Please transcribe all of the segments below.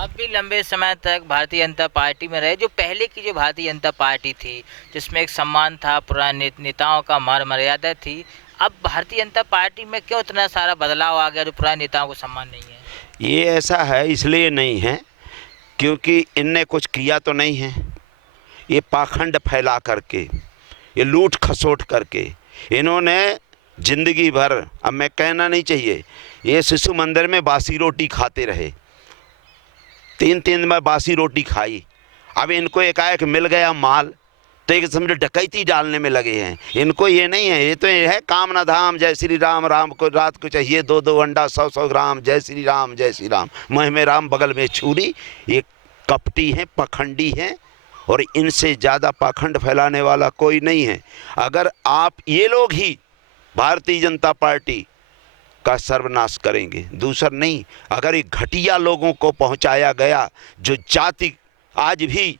आप भी लंबे समय तक भारतीय जनता पार्टी में रहे। जो पहले की जो भारतीय जनता पार्टी थी, जिसमें एक सम्मान था, पुराने नेताओं का मान मर्यादा थी, अब भारतीय जनता पार्टी में क्यों इतना सारा बदलाव आ गया जो पुराने नेताओं को सम्मान नहीं है? ये ऐसा है इसलिए नहीं है क्योंकि इनने कुछ किया तो नहीं है। ये पाखंड फैला करके, ये लूट खसोट करके इन्होंने ज़िंदगी भर, अब मैं कहना नहीं चाहिए, ये शिशु मंदिर में बासी रोटी खाते रहे, 3-3 बार बासी रोटी खाई। अब इनको एकाएक मिल गया माल तो एक समझो डकैती डालने में लगे हैं। इनको ये नहीं है, ये तो ये है काम ना धाम, जय श्री राम, राम को रात को चाहिए 2-2 अंडा 100-100 ग्राम, जय श्री राम जय श्री राम, मुँह में राम बगल में छुरी। ये कपटी हैं, पखंडी हैं और इनसे ज़्यादा पाखंड फैलाने वाला कोई नहीं है। अगर आप ये लोग ही भारतीय जनता पार्टी का सर्वनाश करेंगे, दूसर नहीं। अगर ये घटिया लोगों को पहुंचाया गया जो जाति, आज भी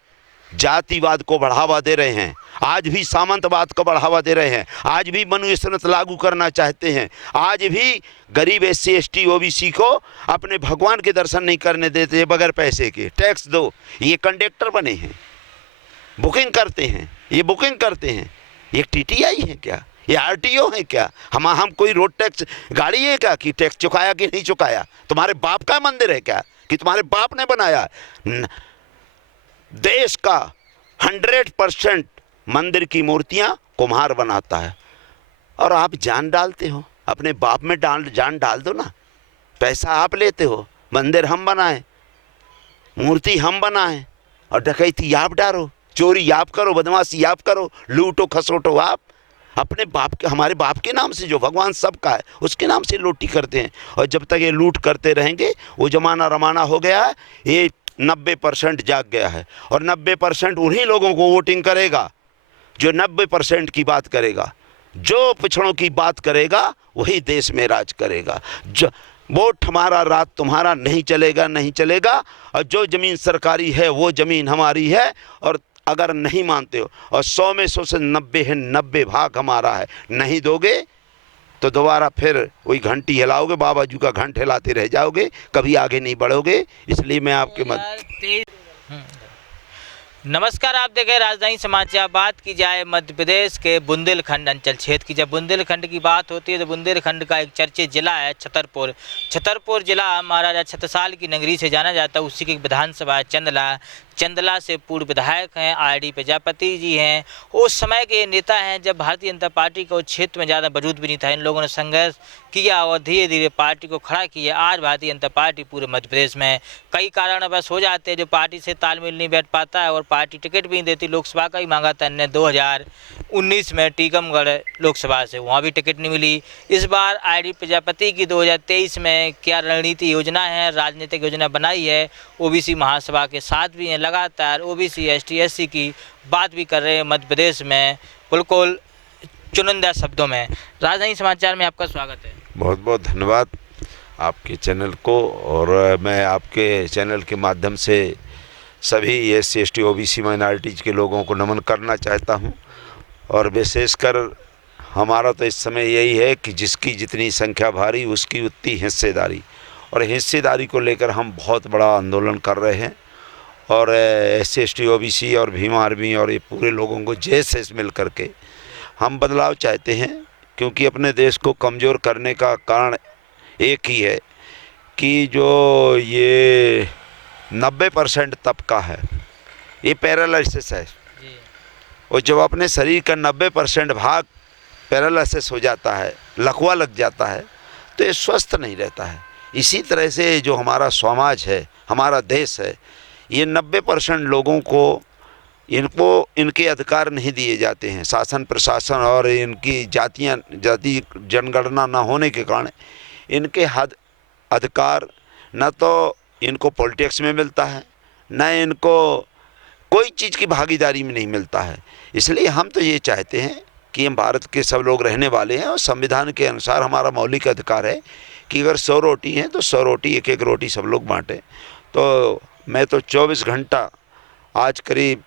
जातिवाद को बढ़ावा दे रहे हैं, आज भी सामंतवाद को बढ़ावा दे रहे हैं, आज भी मनुस्मृति लागू करना चाहते हैं, आज भी गरीब SC ST OBC को अपने भगवान के दर्शन नहीं करने देते बगैर पैसे के, टैक्स दो। ये कंडक्टर बने हैं, बुकिंग करते हैं, ये बुकिंग करते हैं। ये TTI है क्या? ये RTO है क्या? हम कोई रोड टैक्स गाड़ी है क्या कि टैक्स चुकाया कि नहीं चुकाया? तुम्हारे बाप का मंदिर है क्या कि तुम्हारे बाप ने बनाया? देश का 100% मंदिर की मूर्तियां कुम्हार बनाता है और आप जान डालते हो, अपने बाप में जान डाल दो ना। पैसा आप लेते हो, मंदिर हम बनाएं, मूर्ति हम बनाएं और डकैती आप डालो, चोरी आप करो, बदमाशी आप करो, लूटो खसोटो आप। अपने बाप के, हमारे बाप के नाम से जो भगवान सबका है उसके नाम से लूटी करते हैं। और जब तक ये लूट करते रहेंगे, वो जमाना रमाना हो गया है, ये 90% जाग गया है और 90% उन्हीं लोगों को वोटिंग करेगा जो 90% की बात करेगा। जो पिछड़ों की बात करेगा वही देश में राज करेगा। जो वोट हमारा रात तुम्हारा नहीं चलेगा, नहीं चलेगा। और जो ज़मीन सरकारी है वो ज़मीन हमारी है। और अगर नहीं मानते हो और 100 में 100 से 90 है, 90 भाग हमारा है, नहीं दोगे तो दोबारा फिर वही घंटी हिलाओगे, बाबा जी का घंट हिलाते रह जाओगे, कभी आगे नहीं बढ़ोगे। इसलिए मैं आपके मत नमस्कार, आप देखें राजधानी समाचार। बात की जाए मध्य प्रदेश के बुंदेलखंड अंचल क्षेत्र की, जब बुंदेलखंड की बात होती है तो बुंदेलखंड का एक चर्चित जिला है छतरपुर। छतरपुर जिला महाराजा छत्रसाल की नगरी से जाना जाता है। उसी की विधानसभा है चंदला। चंदला से पूर्व विधायक हैं RD प्रजापति जी हैं। उस समय के नेता हैं जब भारतीय जनता पार्टी को क्षेत्र में ज़्यादा वजूद भी नहीं था। इन लोगों ने संघर्ष किया और धीरे धीरे पार्टी को खड़ा किया। आज भारतीय जनता पार्टी पूरे मध्य प्रदेश में कई कारणवश हो जाते हैं जो पार्टी से तालमेल नहीं बैठ पाता है और पार्टी टिकट भी नहीं देती। लोकसभा का ही मांगा था इनने 2019 में टीकमगढ़ लोकसभा से, वहाँ भी टिकट नहीं मिली। इस बार RD प्रजापति की 2023 में क्या रणनीति योजना है, राजनीतिक योजना बनाई है। OBC महासभा के साथ भी हैं, लगातार OBC ST SC की बात भी कर रहे हैं मध्य प्रदेश में बिल्कुल चुनिंदा शब्दों में। राजधानी समाचार में आपका स्वागत है। बहुत बहुत धन्यवाद आपके चैनल को। और मैं आपके चैनल के माध्यम से सभी SC ST OBC माइनॉरिटीज़ के लोगों को नमन करना चाहता हूं। और विशेषकर हमारा तो इस समय यही है कि जिसकी जितनी संख्या भारी उसकी उतनी हिस्सेदारी, और हिस्सेदारी को लेकर हम बहुत बड़ा आंदोलन कर रहे हैं। और SC ST OBC और भीम आर्मी और ये पूरे लोगों को JSS मिल करके हम बदलाव चाहते हैं, क्योंकि अपने देश को कमज़ोर करने का कारण एक ही है कि जो ये 90% तबका है ये पैरालिसिस है। और जब अपने शरीर का 90% भाग पैरालिसिस हो जाता है, लकवा लग जाता है, तो ये स्वस्थ नहीं रहता है। इसी तरह से जो हमारा समाज है, हमारा देश है, ये 90% लोगों को इनके अधिकार नहीं दिए जाते हैं। शासन प्रशासन और इनकी जाति जनगणना न होने के कारण इनके अधिकार न तो इनको पॉलिटिक्स में मिलता है, न इनको कोई चीज़ की भागीदारी में नहीं मिलता है। इसलिए हम तो ये चाहते हैं कि हम भारत के सब लोग रहने वाले हैं और संविधान के अनुसार हमारा मौलिक अधिकार है कि अगर 100 रोटी हैं तो 100 रोटी, एक एक रोटी सब लोग बाँटें। तो मैं तो 24 घंटा आज करीब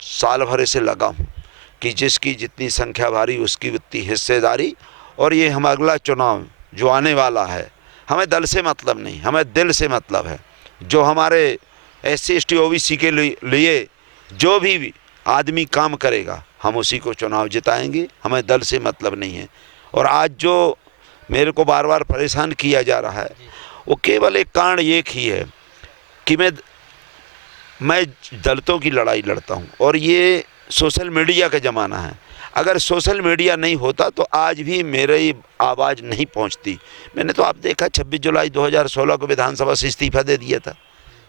साल भर से लगा हूँ कि जिसकी जितनी संख्या भारी उसकी उतनी हिस्सेदारी। और ये हम अगला चुनाव जो आने वाला है, हमें दल से मतलब नहीं, हमें दिल से मतलब है। जो हमारे SC ST OBC के लिए जो भी आदमी काम करेगा हम उसी को चुनाव जिताएंगे, हमें दल से मतलब नहीं है। और आज जो मेरे को बार बार परेशान किया जा रहा है वो केवल एक कारण एक ही है कि मैं दलितों की लड़ाई लड़ता हूँ और ये सोशल मीडिया का ज़माना है। अगर सोशल मीडिया नहीं होता तो आज भी मेरी आवाज़ नहीं पहुँचती। मैंने तो आप देखा 26 जुलाई 2016 को विधानसभा से इस्तीफा दे दिया था,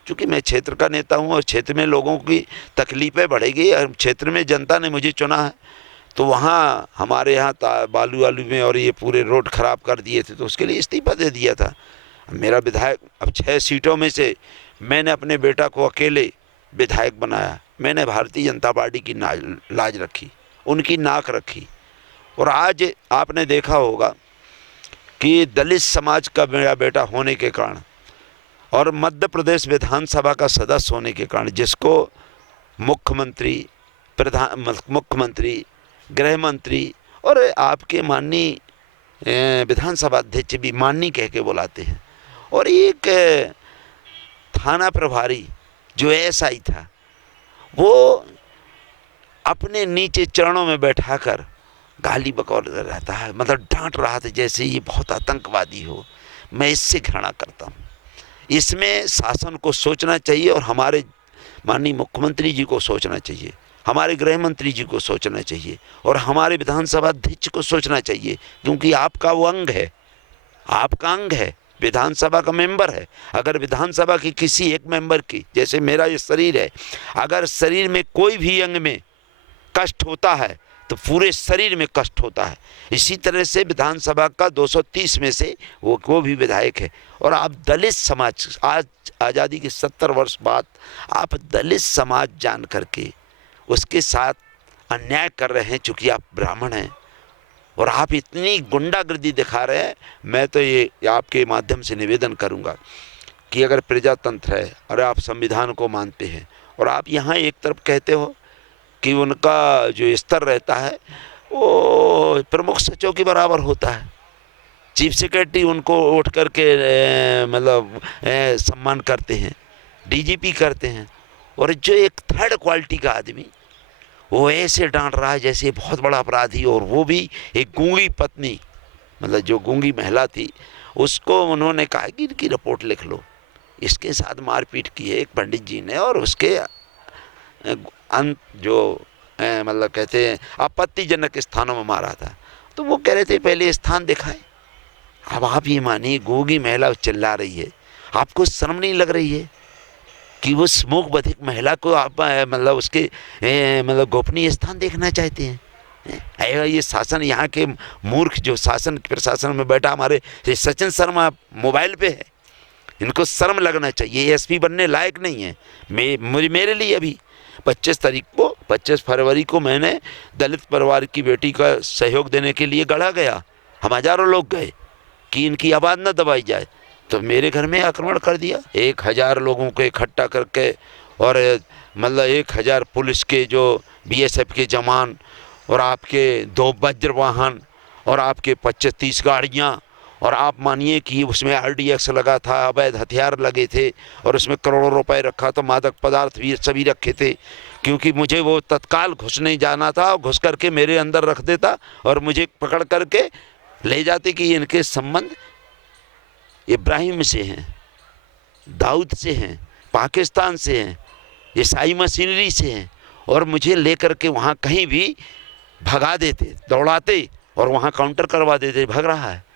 क्योंकि मैं क्षेत्र का नेता हूँ और क्षेत्र में लोगों की तकलीफ़ें बढ़ेगी और क्षेत्र में जनता ने मुझे चुना है। तो वहाँ हमारे यहाँ बालू आलू में और ये पूरे रोड ख़राब कर दिए थे तो उसके लिए इस्तीफा दे दिया था। मेरा विधायक अब 6 सीटों में से मैंने अपने बेटा को अकेले विधायक बनाया। मैंने भारतीय जनता पार्टी की लाज रखी, उनकी नाक रखी। और आज आपने देखा होगा कि दलित समाज का मेरा बेटा होने के कारण और मध्य प्रदेश विधानसभा का सदस्य होने के कारण जिसको मुख्यमंत्री, मुख्यमंत्री, गृह मंत्री और आपके माननीय विधानसभा अध्यक्ष भी माननीय कह के बुलाते हैं। और एक थाना प्रभारी जो SI था वो अपने नीचे चरणों में बैठाकर गाली बकौल रहता है, मतलब डांट रहा था जैसे ये बहुत आतंकवादी हो। मैं इससे घृणा करता हूँ। इसमें शासन को सोचना चाहिए और हमारे माननीय मुख्यमंत्री जी को सोचना चाहिए, हमारे गृह मंत्री जी को सोचना चाहिए और हमारे विधानसभा अध्यक्ष को सोचना चाहिए, क्योंकि आपका वो अंग है, आपका अंग है, विधानसभा का मेंबर है। अगर विधानसभा की किसी एक मेंबर की, जैसे मेरा ये शरीर है, अगर शरीर में कोई भी अंग में कष्ट होता है तो पूरे शरीर में कष्ट होता है। इसी तरह से विधानसभा का 230 में से वो भी विधायक है। और आप दलित समाज, आज आज़ादी के 70 वर्ष बाद आप दलित समाज जान करके उसके साथ अन्याय कर रहे हैं, चूँकि आप ब्राह्मण हैं और आप इतनी गुंडागर्दी दिखा रहे हैं। मैं तो ये आपके माध्यम से निवेदन करूंगा कि अगर प्रजातंत्र है और आप संविधान को मानते हैं और आप यहाँ एक तरफ कहते हो कि उनका जो स्तर रहता है वो प्रमुख सचिव के बराबर होता है, चीफ सेक्रेटरी उनको उठ करके मतलब सम्मान करते हैं, DGP करते हैं, और जो एक थर्ड क्वालिटी का आदमी वो ऐसे डांट रहा है जैसे बहुत बड़ा अपराधी। और वो भी एक गूंगी पत्नी, मतलब जो गूंगी महिला थी, उसको उन्होंने कहा कि इनकी रिपोर्ट लिख लो, इसके साथ मारपीट की है एक पंडित जी ने और उसके जो मतलब कहते हैं आपत्तिजनक स्थानों में मारा था। तो वो कह रहे थे पहले स्थान दिखाए। अब आप ये मानिए गूंगी महिला चिल्ला रही है, आपको शर्म नहीं लग रही है कि वो स्मोक बधिक महिला को आप मतलब उसके मतलब गोपनीय स्थान देखना चाहते हैं? ये शासन, यहाँ के मूर्ख जो शासन प्रशासन में बैठा हमारे सचिन शर्मा मोबाइल पे है, इनको शर्म लगना चाहिए। SP बनने लायक नहीं है। मेरे लिए अभी 25 फरवरी को मैंने दलित परिवार की बेटी का सहयोग देने के लिए गढ़ा गया। हम हजारों लोग गए कि इनकी आवाज़ न दबाई जाए, तो मेरे घर में आक्रमण कर दिया। 1000 लोगों को इकट्ठा करके और मतलब 1000 पुलिस के जो BSF के जवान और आपके 2 वज्र वाहन और आपके 25-30 गाड़ियाँ, और आप मानिए कि उसमें RDX लगा था, अवैध हथियार लगे थे और उसमें करोड़ों रुपए रखा था, मादक पदार्थ भी सभी रखे थे। क्योंकि मुझे वो तत्काल घुस नहीं जाना था, घुस करके मेरे अंदर रख देता और मुझे पकड़ करके ले जाते कि इनके संबंध इब्राहिम से हैं, दाऊद से हैं, पाकिस्तान से हैं, ईसाई मशीनरी से हैं, और मुझे लेकर के वहाँ कहीं भी भगा देते, दौड़ाते और वहाँ काउंटर करवा देते, भग रहा है।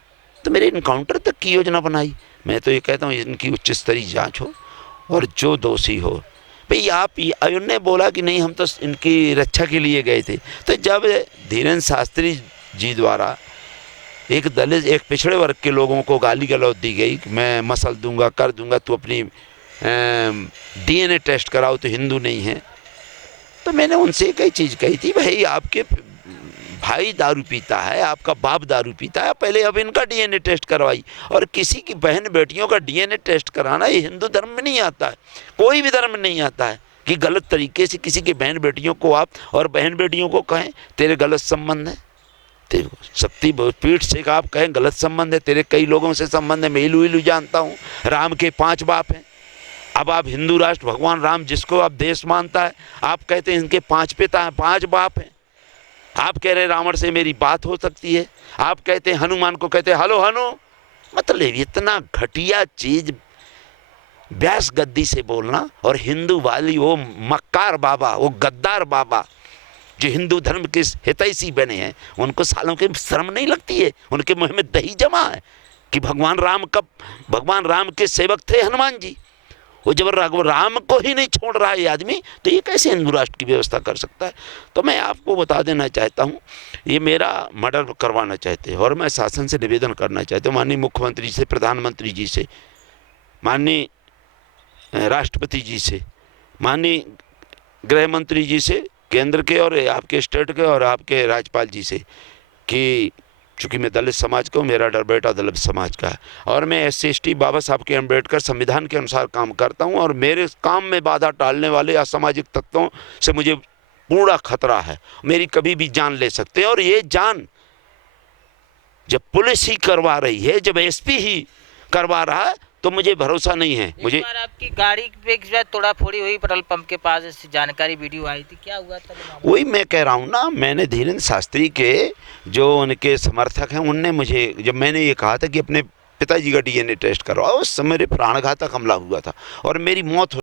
तो मेरे इनकाउंटर तक की योजना बनाई। मैं तो ये कहता हूँ इनकी उच्च स्तरीय जांच हो और जो दोषी हो। भाई आप उन्होंने बोला कि नहीं हम तो इनकी रक्षा के लिए गए थे। तो जब धीरेन्द्र शास्त्री जी द्वारा एक दलित, एक पिछड़े वर्ग के लोगों को गाली गलौज दी गई कि मैं मसल दूंगा, कर दूंगा, तो अपनी DNA टेस्ट कराओ तो हिंदू नहीं है, तो मैंने उनसे कई चीज़ कही थी, भाई आपके भाई दारू पीता है, आपका बाप दारू पीता है, पहले अब इनका DNA टेस्ट करवाई। और किसी की बहन बेटियों का DNA टेस्ट कराना ये हिंदू धर्म में नहीं आता है, कोई भी धर्म में नहीं आता है कि गलत तरीके से किसी की बहन बेटियों को आप और बहन बेटियों को कहें तेरे गलत संबंध है, तेरे शक्ति पीठ से आप कहें गलत संबंध है, तेरे कई लोगों से संबंध है, मैं इलू इलू जानता हूँ, राम के 5 बाप हैं, अब आप हिंदू राष्ट्र भगवान राम जिसको आप देश मानता है, आप कहते हैं इनके 5 पिता हैं, 5 बाप हैं। आप कह रहे रावण से मेरी बात हो सकती है, आप कहते हैं हनुमान को कहते हैं हलो हनु। मतलब इतना घटिया चीज व्यास गद्दी से बोलना। और हिंदू वाली वो मक्कार बाबा, वो गद्दार बाबा जो हिंदू धर्म के हितैषी बने हैं, उनको सालों के शर्म नहीं लगती है? उनके मुंह में दही जमा है कि भगवान राम के सेवक थे हनुमान जी। वो जब राम को ही नहीं छोड़ रहा है ये आदमी, तो ये कैसे हिंदू राष्ट्र की व्यवस्था कर सकता है? तो मैं आपको बता देना चाहता हूँ, ये मेरा मर्डर करवाना चाहते हैं और मैं शासन से निवेदन करना चाहता हूँ, माननीय मुख्यमंत्री से, प्रधानमंत्री जी से, माननीय राष्ट्रपति जी से, माननीय गृह मंत्री जी से, केंद्र के और आपके स्टेट के और आपके राज्यपाल जी से, कि चूँकि मैं दलित समाज का हूँ, मेरा डर बेटा दलित समाज का है और मैं SC/ST बाबा साहब के अम्बेडकर संविधान के अनुसार काम करता हूँ और मेरे काम में बाधा डालने वाले असामाजिक तत्वों से मुझे पूरा खतरा है। मेरी कभी भी जान ले सकते हैं और ये जान जब पुलिस ही करवा रही है, जब SP ही करवा रहा है, तो मुझे भरोसा नहीं है। मुझे बार आपकी गाड़ी पे जो है तोड़ाफोड़ी हुई पेट्रोल पंप के पास, ऐसी जानकारी वीडियो आई थी, क्या हुआ था? वही मैं कह रहा हूँ ना, मैंने धीरेन्द्र शास्त्री के जो उनके समर्थक हैं, उनने मुझे, जब मैंने ये कहा था कि अपने पिताजी का DNA टेस्ट करवाओ, उस समय मेरे प्राणघातक हमला हुआ था और मेरी मौत